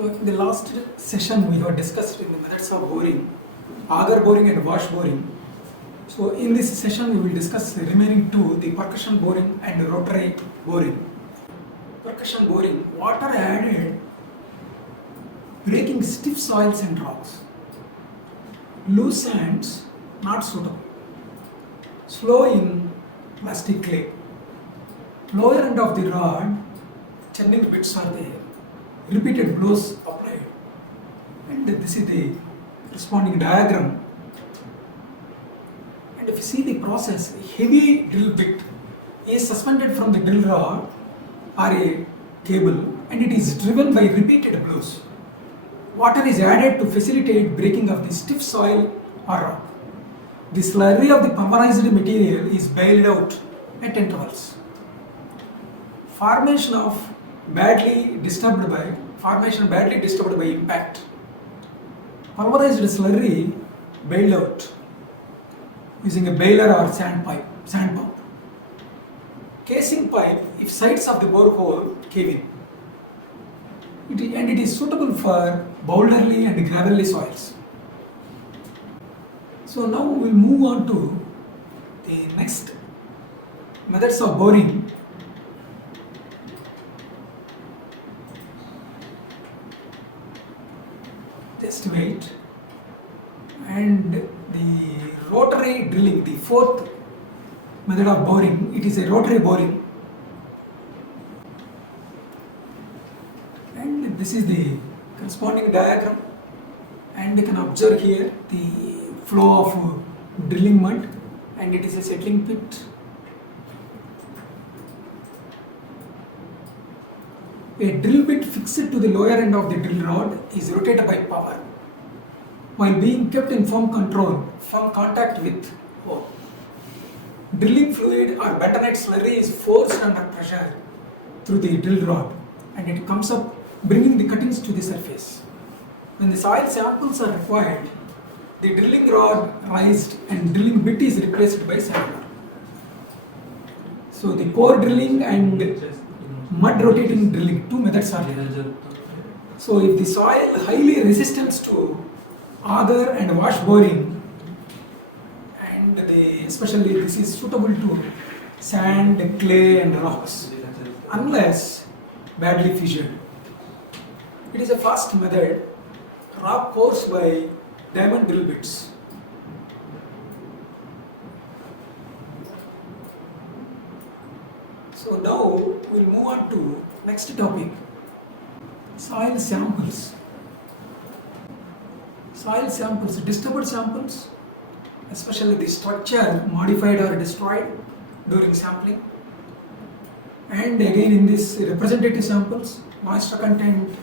So in the last session we have discussed in the methods of boring, auger boring and wash boring. So in this session we will discuss the remaining two, the percussion boring and rotary boring. Percussion boring, water added, breaking stiff soils and rocks. Loose sands, not suitable. Slow in plastic clay. Lower end of the rod, churning bits are there. Repeated blows applied. And this is the corresponding diagram. And if you see the process, a heavy drill bit is suspended from the drill rod or a cable and it is driven by repeated blows. Water is added to facilitate breaking of the stiff soil or rock. The slurry of the pulverized material is bailed out at intervals. Formation badly disturbed by impact. Pulverized slurry bailed out using a bailer or sand pump. Casing pipe if sides of the borehole cave in. It is suitable for boulderly and gravelly soils. So now we will move on to the next methods of boring. Just wait. And the rotary drilling, the fourth method of boring, it is a rotary boring. And this is the corresponding diagram. And you can observe here the flow of drilling mud, and it is a settling pit. A drill bit fixed to the lower end of the drill rod is rotated by power while being kept in firm contact with hole. Drilling fluid or bentonite slurry is forced under pressure through the drill rod and it comes up bringing the cuttings to the surface. When the soil samples are required, the drilling rod raised and drilling bit is replaced by sampler. So the core drilling and mud rotating drilling, two methods are there. So if the soil highly resistant to auger and wash boring, and especially this is suitable to sand, clay and rocks, unless badly fissured. It is a fast method, rock course by diamond drill bits. So now we will move on to next topic, soil samples. Soil samples, disturbed samples, especially the structure modified or destroyed during sampling. And again in this representative samples, moisture content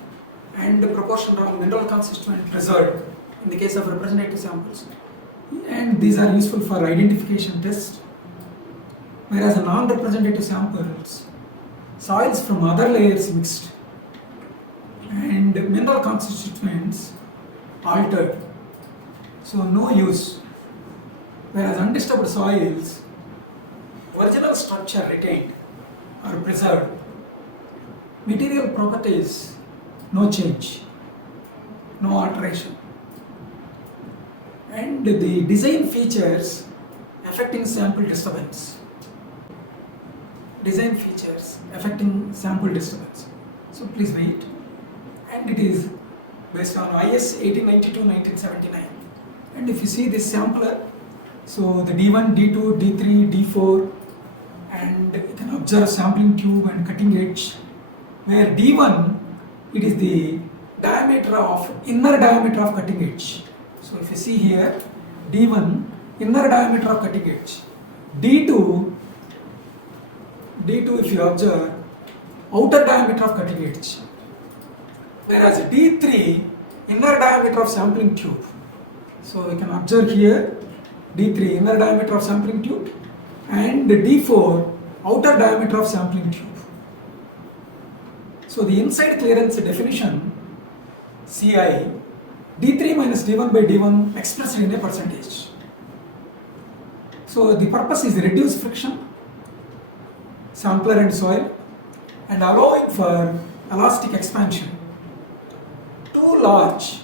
and the proportion of mineral constituent preserved in the case of representative samples. And these are useful for identification test. Whereas in non-representative samples, soils from other layers mixed and mineral constituents altered, so no use. Whereas undisturbed soils, original structure retained or preserved, material properties no change, no alteration, and the design features affecting sample disturbance. Design features affecting sample disturbance. So please wait. And it is based on IS 1892-1979. And if you see this sampler, so the D1, D2, D3, D4, and you can observe sampling tube and cutting edge. Where D1, it is the inner diameter of cutting edge. So if you see here, D1, inner diameter of cutting edge. D2, if you observe, outer diameter of cutting edge. Whereas D3, inner diameter of sampling tube. So you can observe here, D3, inner diameter of sampling tube, and D4, outer diameter of sampling tube. So the inside clearance definition, CI, D3 minus D1 by D1 expressed in a percentage. So the purpose is reduce friction, sampler and soil, and allowing for elastic expansion. large,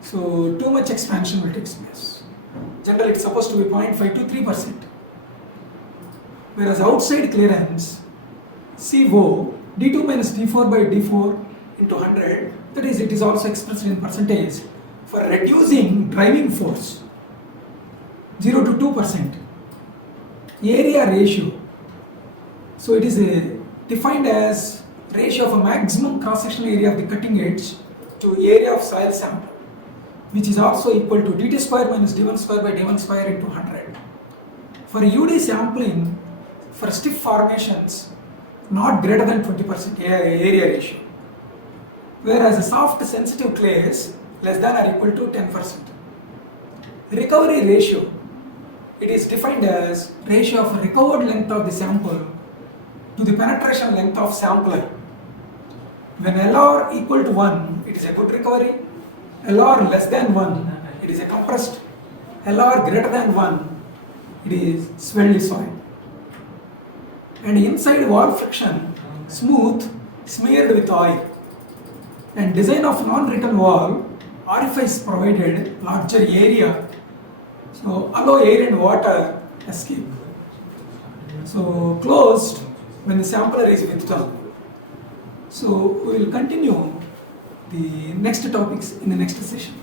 so too much expansion will take place. Generally it's supposed to be 0.5 to 3%. Whereas outside clearance, CO d2 minus d4 by d4 into 100, that is, it is also expressed in percentage for reducing driving force, 0 to 2%. Area ratio, so it is defined as ratio of a maximum cross-sectional area of the cutting edge to area of soil sample, which is also equal to dt square minus d1 square by d1 square into 100. For UD sampling, for stiff formations, not greater than 20% area ratio, whereas a soft sensitive clays less than or equal to 10%. Recovery ratio, it is defined as ratio of recovered length of the sample to the penetration length of sampler. When LR equal to 1, it is a good recovery. LR less than 1, it is a compressed. LR greater than 1, it is swelled soil. And inside wall friction, smooth, smeared with oil. And design of non-written wall, orifice provided, larger area, so allow air and water escape. So closed when the sampler is withdrawn. So we will continue the next topics in the next session.